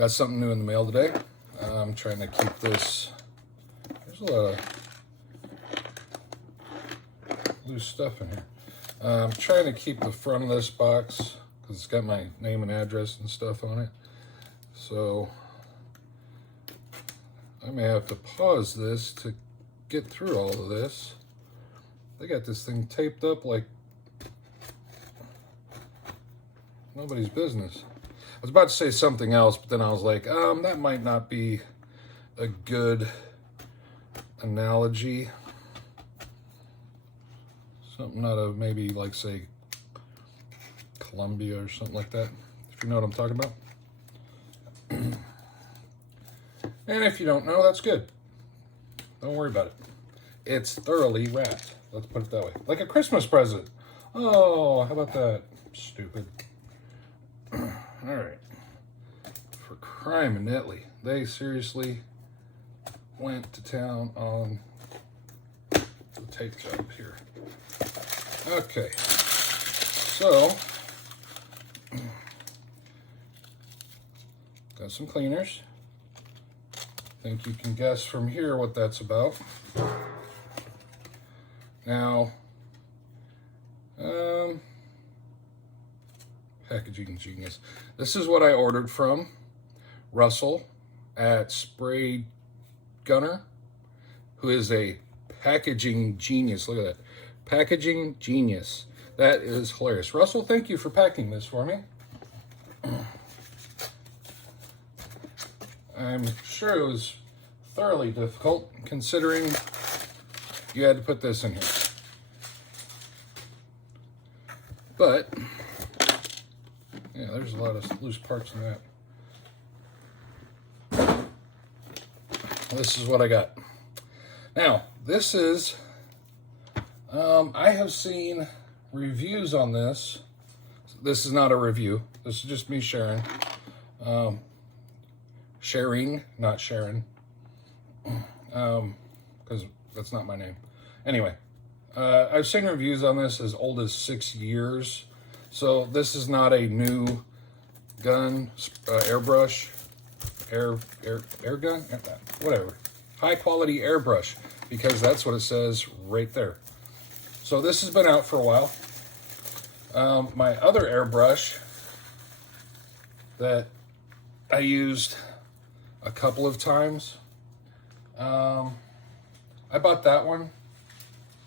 Got something new in the mail today. I'm trying to keep this. There's a lot of loose stuff in here. I'm trying to keep the front of this box because it's got my name and address and stuff on it. So I may have to pause this to get through all of this. They got this thing taped up like nobody's business. I was about to say something else, but then I was like, that might not be a good analogy. Something out of maybe, like, say, Colombia or something like that, if you know what I'm talking about. And if you don't know, that's good. Don't worry about it. It's thoroughly wrapped. Let's put it that way. Like a Christmas present. Oh, how about that? Stupid. All right. For crime and Italy, they seriously went to town on the tape job here. Okay. So, got some cleaners. Think you can guess from here what that's about. Now, packaging genius. This is what I ordered from Russell at Spray Gunner, who is a packaging genius. Look at that. Packaging genius. That is hilarious. Russell, thank you for packing this for me. I'm sure it was thoroughly difficult considering you had to put this in here. But, yeah, there's a lot of loose parts in that. This is what I got. Now, this is, I have seen reviews on this. This is not a review. This is just me sharing. Sharing, not Sharon. Because that's not my name. Anyway, I've seen reviews on this as old as 6 years. So this is not a new gun, airbrush, air gun, whatever. High quality airbrush, because that's what it says right there. So this has been out for a while. My other airbrush that I used a couple of times, I bought that one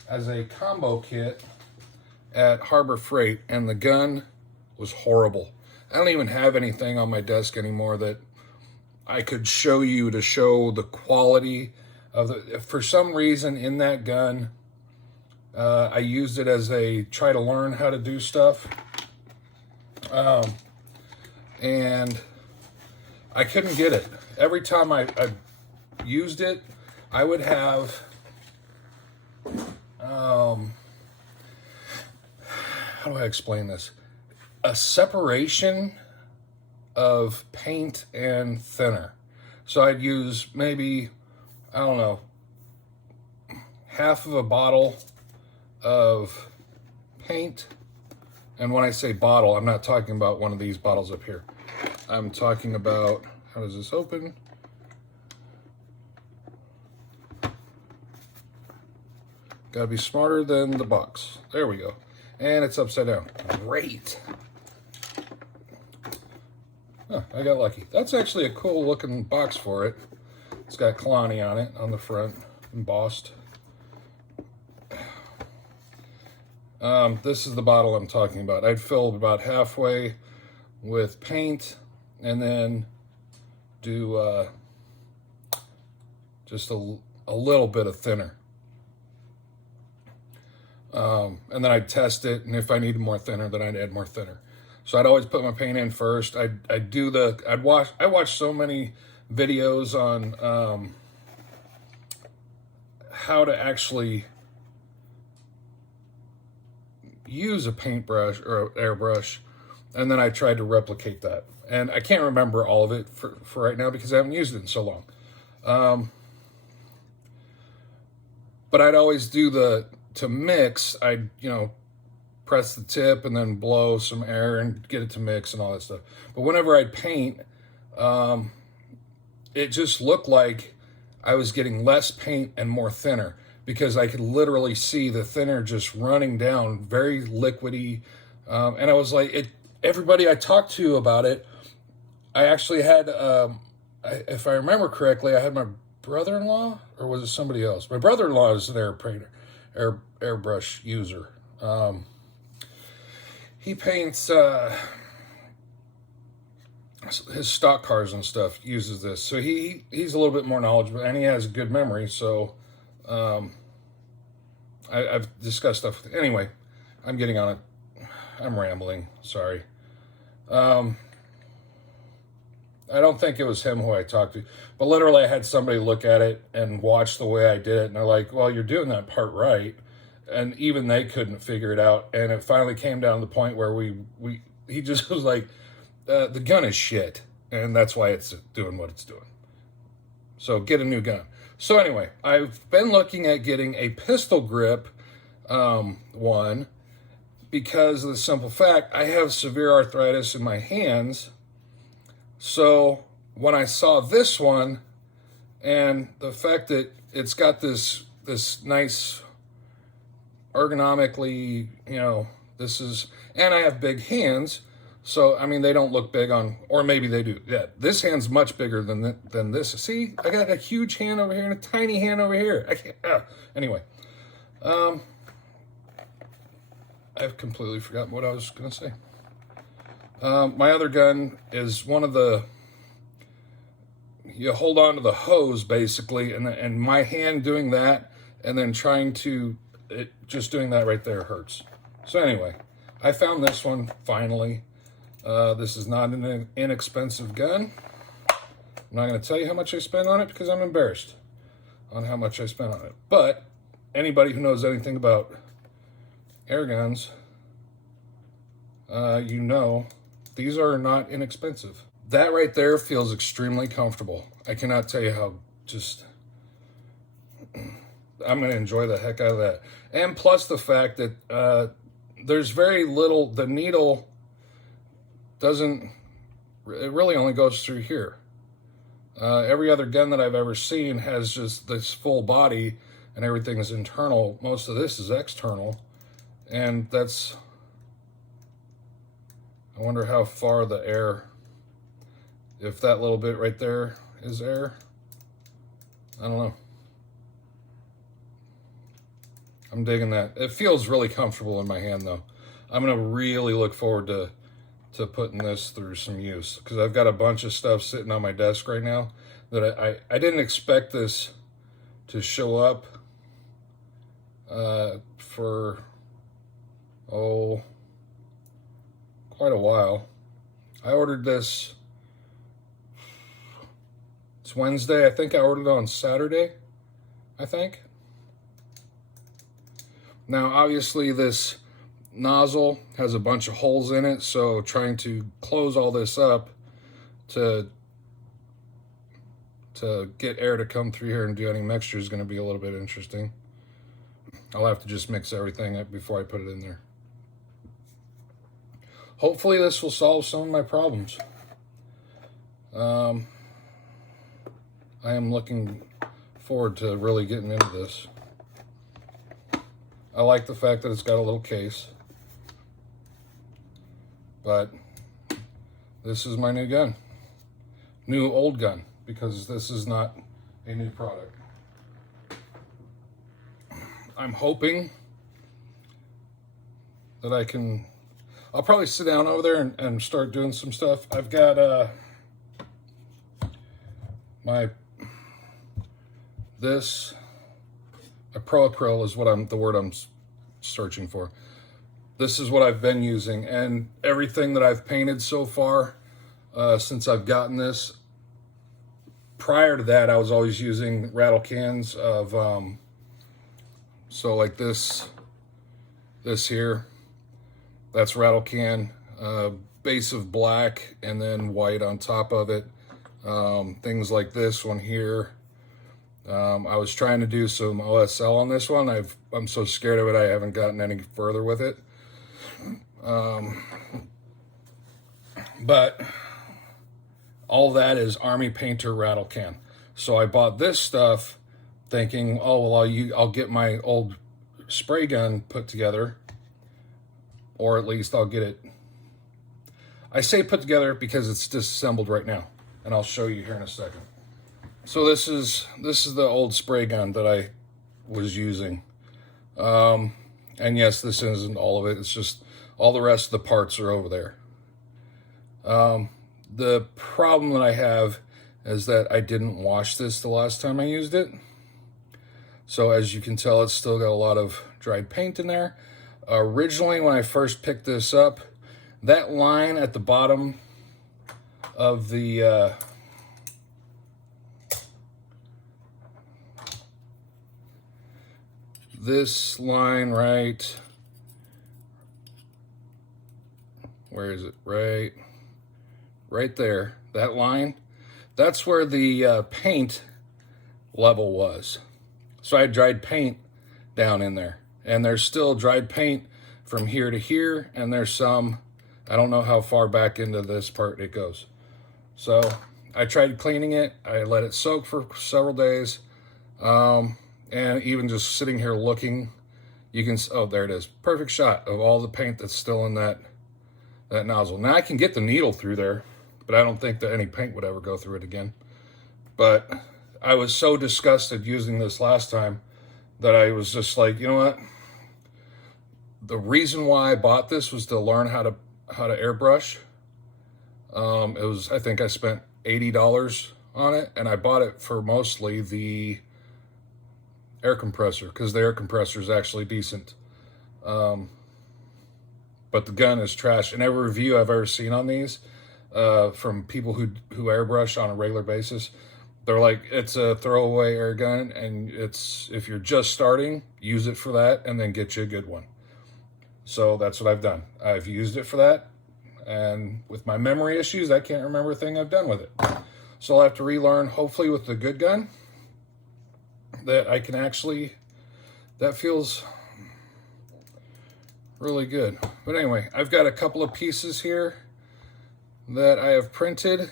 as a combo kit at Harbor Freight, and the gun was horrible. I don't even have anything on my desk anymore that I could show you to show the quality of the. For some reason in that gun, I used it as a try to learn how to do stuff, and I couldn't get it. Every time I used it, I would have how do I explain this? A separation of paint and thinner. So I'd use maybe, I don't know, half of a bottle of paint. And when I say bottle, I'm not talking about one of these bottles up here. I'm talking about, how does this open? Gotta be smarter than the box. There we go. And it's upside down. Great. Huh, I got lucky. That's actually a cool looking box for it. It's got Kalani on it on the front, embossed. This is the bottle I'm talking about. I'd fill about halfway with paint and then do just a little bit of thinner. And then I'd test it, and if I needed more thinner, then I'd add more thinner. So I'd always put my paint in first. I watch so many videos on how to actually use a paintbrush or an airbrush, and then I tried to replicate that. And I can't remember all of it for right now because I haven't used it in so long. But I'd always do to mix, I'd, press the tip and then blow some air and get it to mix and all that stuff. But whenever I'd paint, it just looked like I was getting less paint and more thinner, because I could literally see the thinner just running down, very liquidy. And I was like, everybody I talked to about it, I actually had, if I remember correctly, I had my brother-in-law, or was it somebody else? My brother-in-law is an airbrush user. He paints his stock cars and stuff, uses this, so he's a little bit more knowledgeable, and he has a good memory. So I've discussed stuff with, anyway, I'm getting on it. I'm rambling, sorry. I don't think it was him who I talked to, but literally I had somebody look at it and watch the way I did it, and they're like, well, you're doing that part right. And even they couldn't figure it out. And it finally came down to the point where he just was like, the gun is shit, and that's why it's doing what it's doing. So get a new gun. So anyway, I've been looking at getting a pistol grip one, because of the simple fact I have severe arthritis in my hands. So when I saw this one, and the fact that it's got this nice ergonomically, and I have big hands, so I mean they don't look big on, or maybe they do. Yeah, this hand's much bigger than this. See, I got a huge hand over here and a tiny hand over here. I can't. Anyway, I've completely forgotten what I was gonna say. My other gun is one of the, you hold on to the hose basically, and my hand doing that and then trying to, just doing that right there hurts. So anyway, I found this one finally. This is not an inexpensive gun. I'm not going to tell you how much I spent on it because I'm embarrassed on how much I spent on it. But anybody who knows anything about air guns, these are not inexpensive. That right there feels extremely comfortable. I cannot tell you how I'm going to enjoy the heck out of that. And plus the fact that there's very little, the needle doesn't, it really only goes through here. Every other gun that I've ever seen has just this full body and everything is internal. Most of this is external. And that's, I wonder how far the air, if that little bit right there is air. I don't know. I'm digging that. It feels really comfortable in my hand though. I'm gonna really look forward to putting this through some use, because I've got a bunch of stuff sitting on my desk right now that I didn't expect this to show up for quite a while. I ordered this, it's Wednesday. I think I ordered it on Saturday, I think. Now, obviously, this nozzle has a bunch of holes in it, so trying to close all this up to get air to come through here and do any mixture is going to be a little bit interesting. I'll have to just mix everything up before I put it in there. Hopefully, this will solve some of my problems. I am looking forward to really getting into this. I like the fact that it's got a little case, but this is my new gun. New old gun, because this is not a new product. I'm hoping that I'll probably sit down over there and start doing some stuff. I've got a Pro-Acryl is the word I'm searching for. This is what I've been using, and everything that I've painted so far since I've gotten this. Prior to that, I was always using rattle cans of, so like this here, that's rattle can, base of black and then white on top of it. Things like this one here. I was trying to do some OSL on this one. I'm so scared of it, I haven't gotten any further with it. But all that is Army Painter rattle can. So I bought this stuff thinking, oh, well, I'll get my old spray gun put together, or at least I'll get it. I say put together because it's disassembled right now, and I'll show you here in a second. So this is the old spray gun that I was using. And yes, this isn't all of it. It's just all the rest of the parts are over there. The problem that I have is that I didn't wash this the last time I used it. So as you can tell, it's still got a lot of dried paint in there. Originally, when I first picked this up, that line at the bottom of the this line right, where is it? Right there, that line, that's where the paint level was. So I had dried paint down in there, and there's still dried paint from here to here, and there's some, I don't know how far back into this part it goes. So I tried cleaning it. I let it soak for several days. And even just sitting here looking, you can, oh, there it is. Perfect shot of all the paint that's still in that nozzle. Now I can get the needle through there, but I don't think that any paint would ever go through it again. But I was so disgusted using this last time that I was just like, you know what? The reason why I bought this was to learn how to airbrush. It was, I think I spent $80 on it, and I bought it for mostly the air compressor, because the air compressor is actually decent. But the gun is trash. And every review I've ever seen on these, from people who airbrush on a regular basis, they're like, it's a throwaway air gun, and it's, if you're just starting, use it for that, and then get you a good one. So that's what I've done. I've used it for that, and with my memory issues, I can't remember a thing I've done with it. So I'll have to relearn, hopefully with the good gun, that I can actually, that feels really good. But anyway, I've got a couple of pieces here that I have printed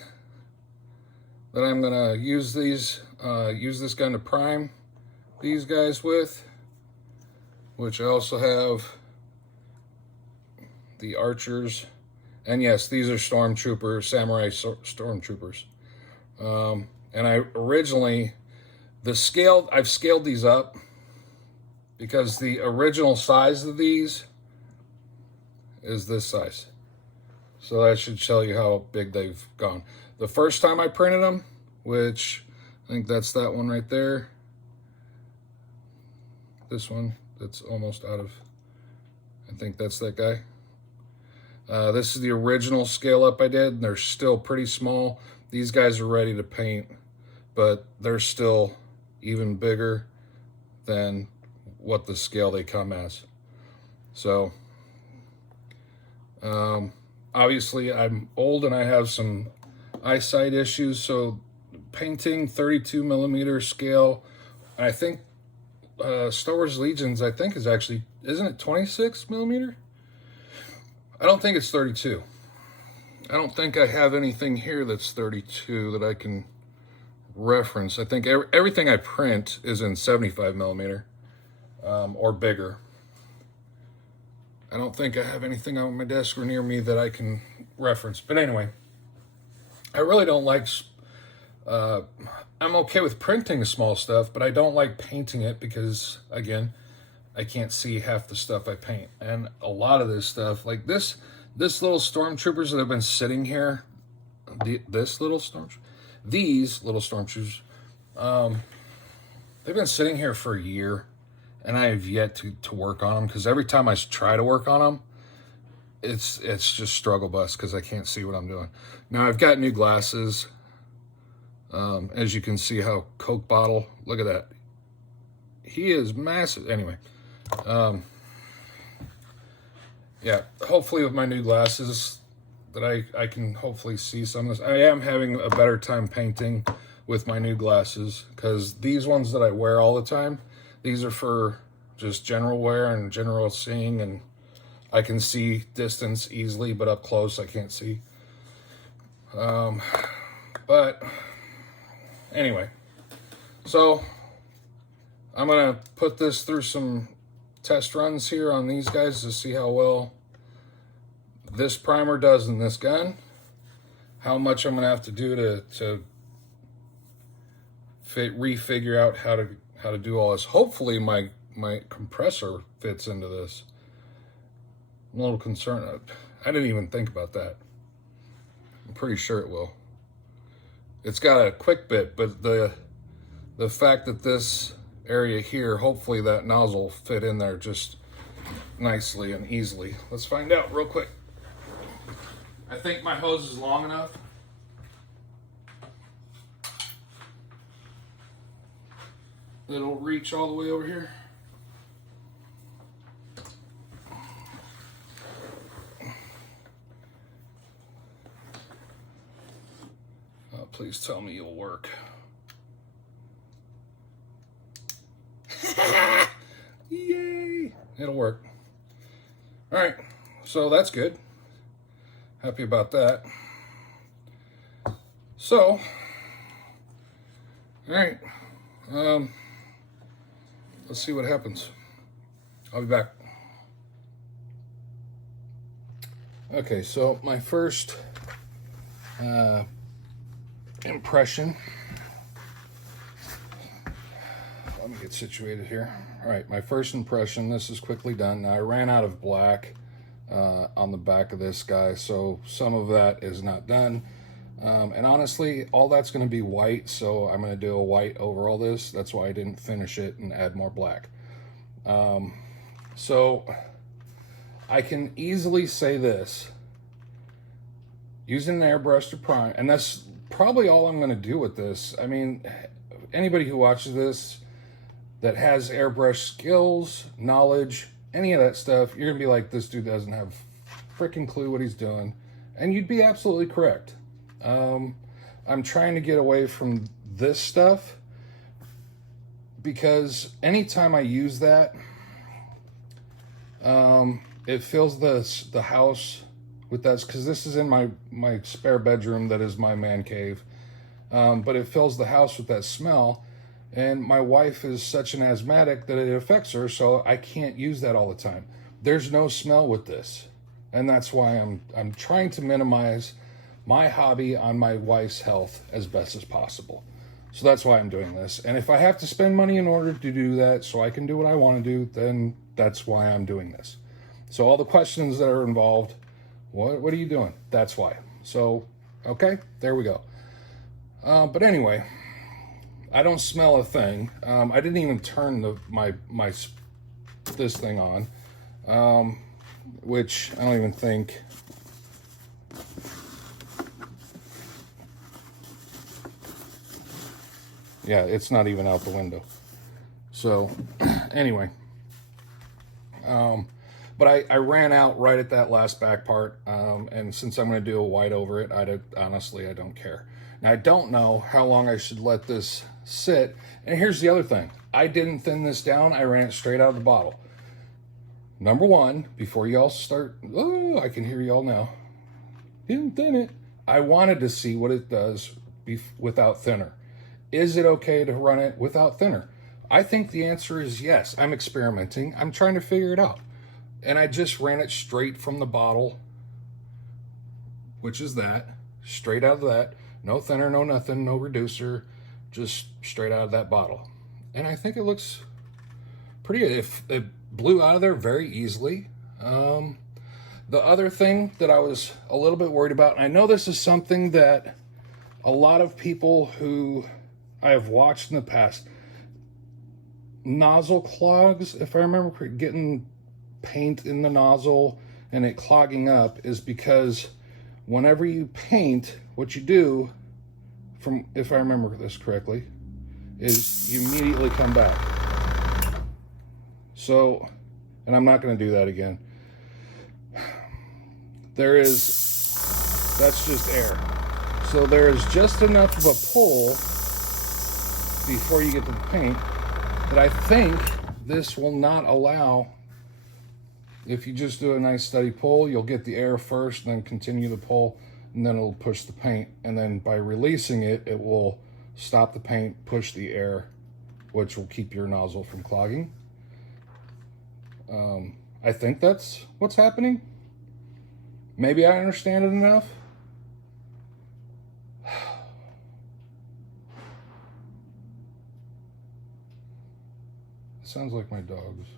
that I'm gonna use these, use this gun to prime these guys with, which I also have the archers, and yes, these are stormtroopers, samurai stormtroopers. And I originally, I've scaled these up because the original size of these is this size. So that should tell you how big they've gone. The first time I printed them, which I think that's that one right there. This one, that's almost out of, I think that's that guy. This is the original scale up I did, and they're still pretty small. These guys are ready to paint, but they're still even bigger than what the scale they come as. So, obviously I'm old and I have some eyesight issues, so painting 32 millimeter scale, I think Star Wars Legions, I think is actually, isn't it 26 millimeter? I don't think it's 32. I don't think I have anything here that's 32 that I can reference. I think everything I print is in 75 millimeter or bigger. I don't think I have anything on my desk or near me that I can reference. But anyway, I really don't like, I'm okay with printing small stuff, but I don't like painting it because, again, I can't see half the stuff I paint. And a lot of this stuff, like this little stormtroopers that have been sitting here, these little stormtroopers, they've been sitting here for a year, and I have yet to work on them, because every time I try to work on them, it's just struggle bus because I can't see what I'm doing. Now I've got new glasses. As you can see how Coke bottle, look at that. He is massive. Anyway, yeah, hopefully with my new glasses that I can hopefully see some of this. I am having a better time painting with my new glasses, because these ones that I wear all the time, these are for just general wear and general seeing, and I can see distance easily, but up close I can't see. But anyway, so I'm gonna put this through some test runs here on these guys to see how well this primer does in this gun, how much I'm gonna have to do to refigure out how to do all this. Hopefully my compressor fits into this. I'm a little concerned. I didn't even think about that. I'm pretty sure it will. It's got a quick bit, but the fact that this area here, hopefully that nozzle fit in there just nicely and easily. Let's find out real quick. I think my hose is long enough. It'll reach all the way over here. Oh, please tell me you'll work. Yay! It'll work. All right, so that's good. Happy about that. So, all right. Let's see what happens. I'll be back. Okay, so my first impression. Let me get situated here. All right, my first impression, this is quickly done. Now, I ran out of black on the back of this guy, so some of that is not done. And honestly, all that's going to be white, so I'm going to do a white over all this. That's why I didn't finish it and add more black. So I can easily say this. Using an airbrush to prime, and that's probably all I'm going to do with this. I mean, anybody who watches this that has airbrush skills, knowledge, any of that stuff, you're going to be like, this dude doesn't have a freaking clue what he's doing. And you'd be absolutely correct. I'm trying to get away from this stuff because anytime I use that, it fills the house with that, because this is in my spare bedroom that is my man cave, but it fills the house with that smell, and my wife is such an asthmatic that it affects her, so I can't use that all the time. There's no smell with this, and that's why I'm trying to minimize my hobby on my wife's health as best as possible. So that's why I'm doing this. And if I have to spend money in order to do that so I can do what I want to do, then that's why I'm doing this. So all the questions that are involved, what are you doing? That's why. So, okay, there we go. But anyway, I don't smell a thing. I didn't even turn this thing on, which I don't even think. Yeah, it's not even out the window. So, anyway. But I ran out right at that last back part, and since I'm going to do a white over it, honestly, I don't care. Now, I don't know how long I should let this sit, and here's the other thing. I didn't thin this down. I ran it straight out of the bottle. Number one, before y'all start, oh, I can hear y'all now. Didn't thin it. I wanted to see what it does without thinner. Is it okay to run it without thinner? I think the answer is yes. I'm experimenting. I'm trying to figure it out. And I just ran it straight from the bottle, which is that, straight out of that. No thinner, no nothing, no reducer, just straight out of that bottle. And I think it looks pretty good. It blew out of there very easily. The other thing that I was a little bit worried about, and I know this is something that a lot of people who I have watched in the past, nozzle clogs, if I remember, getting paint in the nozzle and it clogging up, is because whenever you paint, what you do, if I remember this correctly, is you immediately come back. So, and I'm not going to do that again. That's just air. So there is just enough of a pull before you get to the paint that I think this will not allow. If you just do a nice steady pull, you'll get the air first, then continue the pull. and then it'll push the paint, and then by releasing it, it will stop the paint, push the air, which will keep your nozzle from clogging. I think that's what's happening. Maybe I understand it enough. It sounds like my dogs.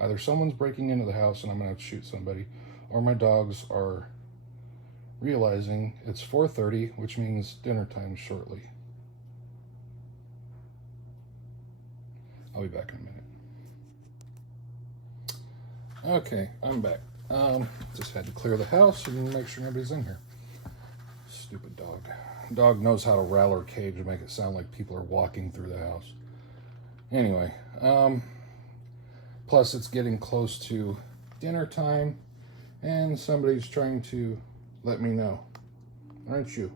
Either someone's breaking into the house and I'm gonna have to shoot somebody, or my dogs are realizing it's 4:30, which means dinner time shortly. I'll be back in a minute. Okay, I'm back. Just had to clear the house and make sure nobody's in here. Stupid dog. Dog knows how to rattle her cage and make it sound like people are walking through the house. Anyway, plus it's getting close to dinner time and somebody's trying to let me know. Aren't you?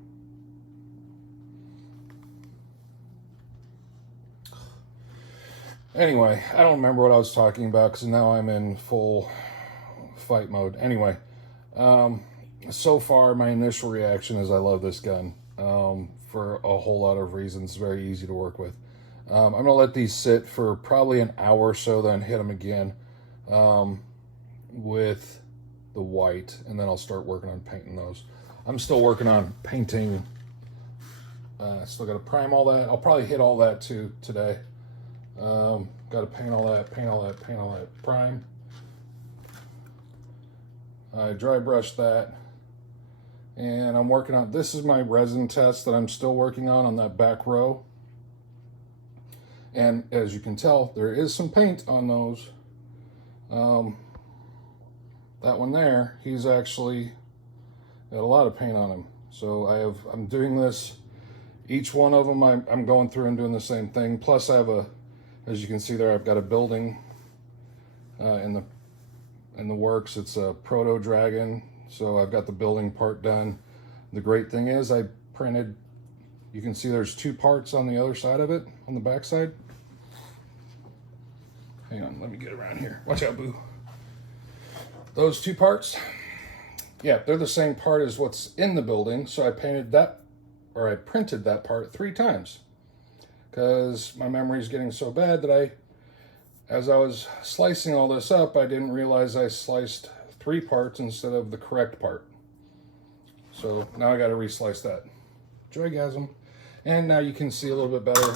Anyway, I don't remember what I was talking about because now I'm in full fight mode. Anyway, so far my initial reaction is I love this gun for a whole lot of reasons. Very easy to work with. I'm going to let these sit for probably an hour or so, then hit them again with the white, and then I'll start working on painting those. I'm still working on painting. Still got to prime all that. I'll probably hit all that too today. Got to paint all that, prime. I dry brushed that, and I'm working on, this is my resin test that I'm still working on that back row. And as you can tell, there is some paint on those. That one there, he's actually got a lot of paint on him. So I'm doing this, each one of them, I'm going through and doing the same thing. Plus I have as you can see there, I've got a building in the works. It's a Proto Dragon, so I've got the building part done. The great thing is I printed, you can see there's 2 parts on the other side of it, on the back side. Hang on, let me get around here. Watch out, Boo. Those 2 parts, yeah, they're the same part as what's in the building, so I printed that part 3 times. Because my memory is getting so bad that as I was slicing all this up, I didn't realize I sliced 3 parts instead of the correct part. So now I got to reslice that. Joygasm. And now you can see a little bit better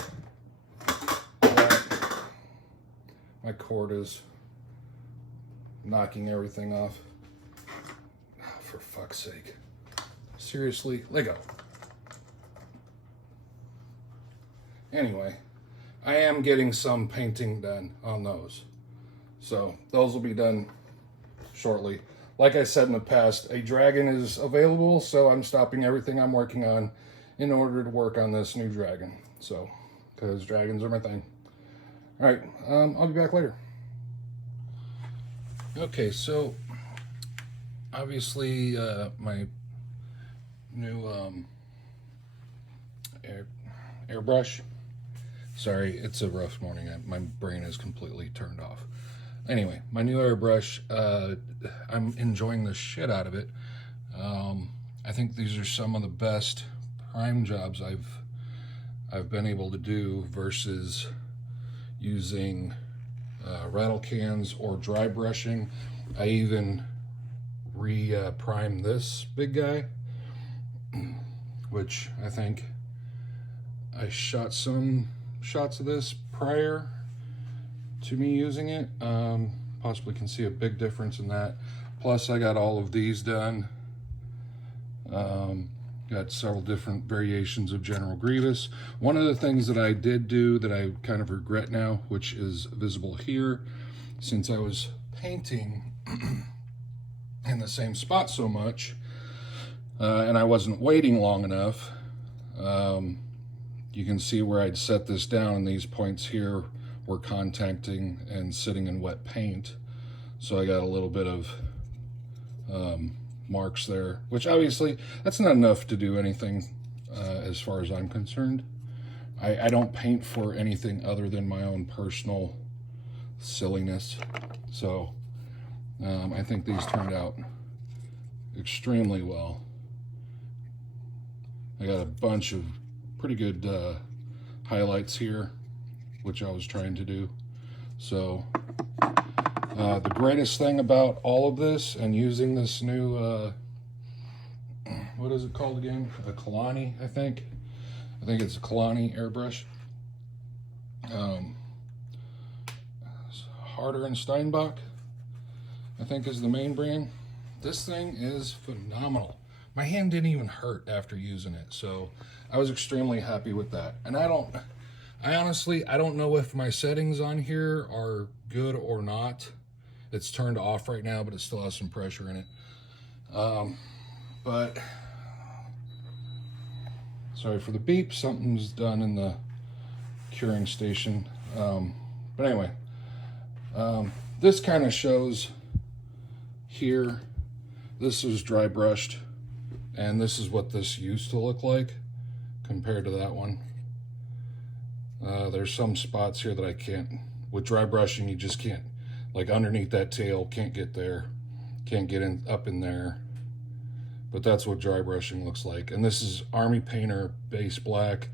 that my cord is knocking everything off. Oh, for fuck's sake. Seriously, Lego. Anyway, I am getting some painting done on those. So those will be done shortly. Like I said in the past, a dragon is available, so I'm stopping everything I'm working on in order to work on this new dragon. So, because dragons are my thing. All right, I'll be back later. Okay, so obviously my new airbrush. Sorry, it's a rough morning. My brain is completely turned off. Anyway, my new airbrush, I'm enjoying the shit out of it. I think these are some of the best prime jobs I've been able to do versus using rattle cans or dry brushing. I even re-primed this big guy, which I think I shot some shots of this prior to me using it. Possibly can see a big difference in that. Plus I got all of these done. Got several different variations of General Grievous. One of the things that I did do that I kind of regret now, which is visible here, since I was painting in the same spot so much, and I wasn't waiting long enough, you can see where I'd set this down, and these points here were contacting and sitting in wet paint. So I got a little bit of marks there, which obviously that's not enough to do anything as far as I'm concerned. I don't paint for anything other than my own personal silliness. So I think these turned out extremely well. I got a bunch of pretty good highlights here, which I was trying to do. So the greatest thing about all of this and using this new, what is it called again? A Kalani, I think. I think it's a Kalani airbrush. Harder and Steinbach, I think, is the main brand. This thing is phenomenal. My hand didn't even hurt after using it, so I was extremely happy with that. And I honestly don't know if my settings on here are good or not. It's turned off right now, but it still has some pressure in it. But sorry for the beep, something's done in the curing station. But anyway, this kind of shows here, this was dry brushed, and this is what this used to look like compared to that one. There's some spots here that I can't, with dry brushing, you just can't, like underneath that tail, can't get there, can't get in up in there. But that's what dry brushing looks like. And this is Army Painter base black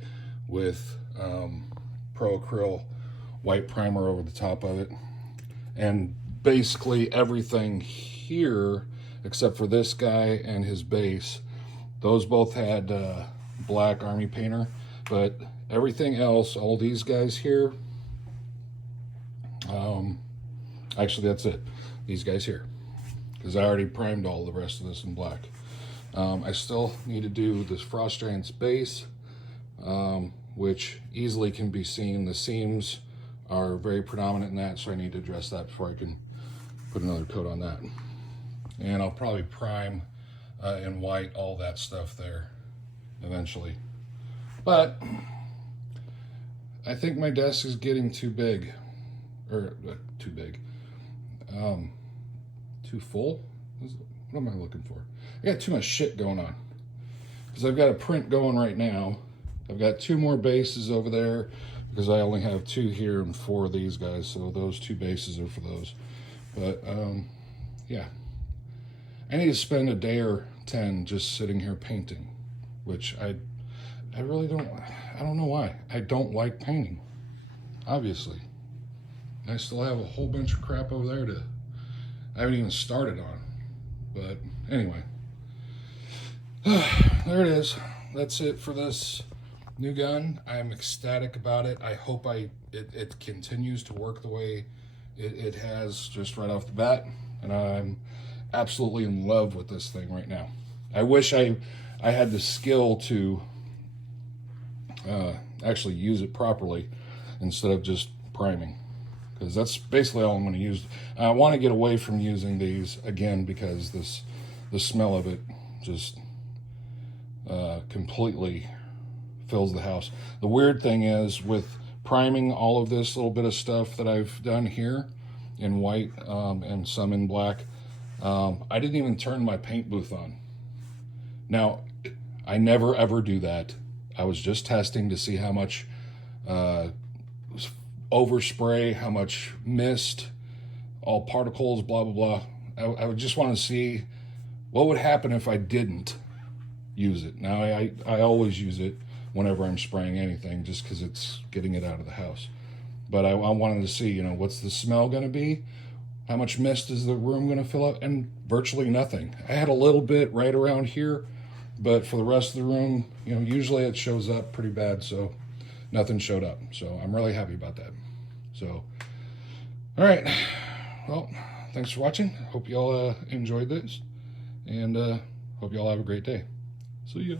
with Pro Acryl white primer over the top of it. And basically everything here, except for this guy and his base, those both had black Army Painter. But everything else, all these guys here, actually that's it, these guys here, because I already primed all the rest of this in black. I still need to do this Frost Giants base, which easily can be seen. The seams are very predominant in that, so I need to address that before I can put another coat on that. And I'll probably prime in white all that stuff there eventually. But I think my desk is getting too big, or too big, too full. What am I looking for? I got too much shit going on, because I've got a print going right now. I've got 2 more bases over there, because I only have 2 here and 4 of these guys, so those 2 bases are for those. But yeah, I need to spend a day or 10 just sitting here painting, which I really don't. I don't know why. I don't like painting, obviously. I still have a whole bunch of crap over there I haven't even started on. But anyway, there it is. That's it for this new gun. I'm ecstatic about it. I hope it continues to work the way it has just right off the bat. And I'm absolutely in love with this thing right now. I wish I had the skill to actually use it properly instead of just priming, because that's basically all I'm going to use. I want to get away from using these again, because the smell of it just completely fills the house. The weird thing is, with priming all of this little bit of stuff that I've done here in white and some in black, I didn't even turn my paint booth on. Now, I never ever do that. I was just testing to see how much overspray, how much mist, all particles, blah, blah, blah. I would just want to see what would happen if I didn't use it. Now, I always use it whenever I'm spraying anything, just because it's getting it out of the house. But I wanted to see, what's the smell going to be? How much mist is the room going to fill up? And virtually nothing. I had a little bit right around here, but for the rest of the room, usually it shows up pretty bad, so nothing showed up. So I'm really happy about that. So, all right. Well, thanks for watching. Hope you all enjoyed this, and hope you all have a great day. See ya.